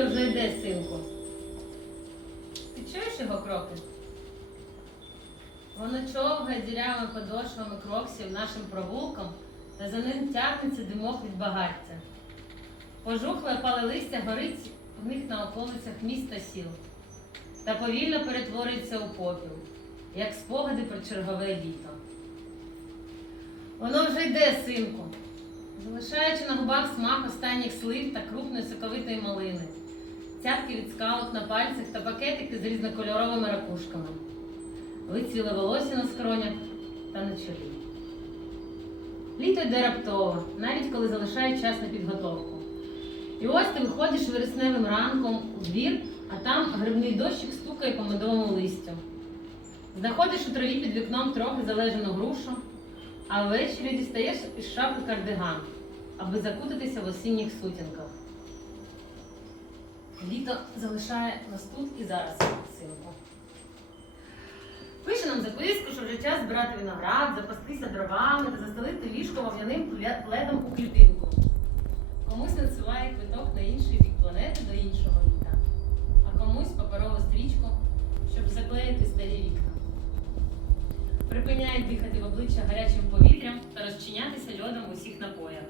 Літо вже йде, синку. Ти чуєш його кроки? Воно човгає дірявими подошвами кроксів нашим провулком, та за ним тягнеться димок від багаття. Пожухле пале листя горить в них на околицях міста сіл та повільно перетворюється у попіл, як спогади про чергове літо. Воно вже йде, синку, залишаючи на губах смак останніх слив та крупної соковитої малини, цятки від скалок на пальцях та пакетики з різнокольоровими ракушками, вицвіле волосся на скронях та на чолі. Літо йде раптово, навіть коли залишає час на підготовку. І ось ти виходиш вересневим ранком у двір, а там грибний дощик стукає по медовому листю. Знаходиш у траві під вікном трохи залежану грушу, а ввечері дістаєш із шафи кардиган, аби закутатися в осінніх сутінках. Літо залишає нас тут і зараз, синку. Пише нам записку, що вже час збирати виноград, запастися дровами та застелити ліжко вов'яним пледом у клітинку. Комусь надсилає квиток на інший бік планети до іншого літа, а комусь паперову стрічку, щоб заклеїти старі вікна. Припиняє дихати в обличчя гарячим повітрям та розчинятися льодом в усіх напоях.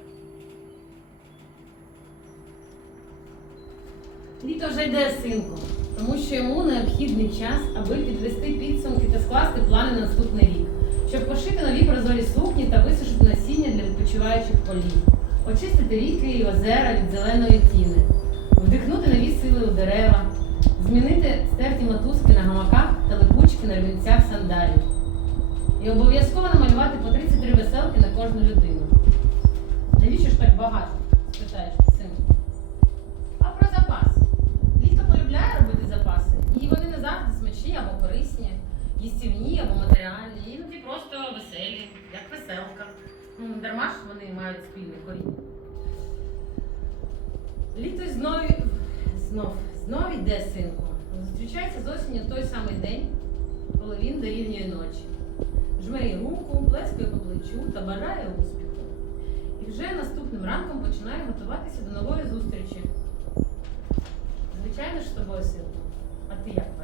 Літо вже йде, синку, тому що йому необхідний час, аби підвести підсумки та скласти плани на наступний рік, щоб пошити нові прозорі сукні та висушити насіння для відпочиваючих полів, очистити ріки і озера від зеленої тіни, вдихнути нові сили у дерева, змінити стерті мотузки на гамаках та липучки на ремінцях сандалів. І обов'язково намалювати по 33 веселки на кожну людину. Навіщо ж так багато? спитаєш синку. А про запас. Літо полюбляє робити запаси, і вони не завжди смачні або корисні, їстівні або матеріальні, іноді просто веселі, як веселка. Ну, дарма ж вони мають спільне коріння. Літо знов, знов, знов йде синку. Зустрічається з осінню той самий день, коли він дорівнює ночі. Жме їй руку, плескає по плечу та бажає успіху. І вже наступним ранком починає готуватися до нової зустрічі. Звичайно ж з тобою, синку. А ти як?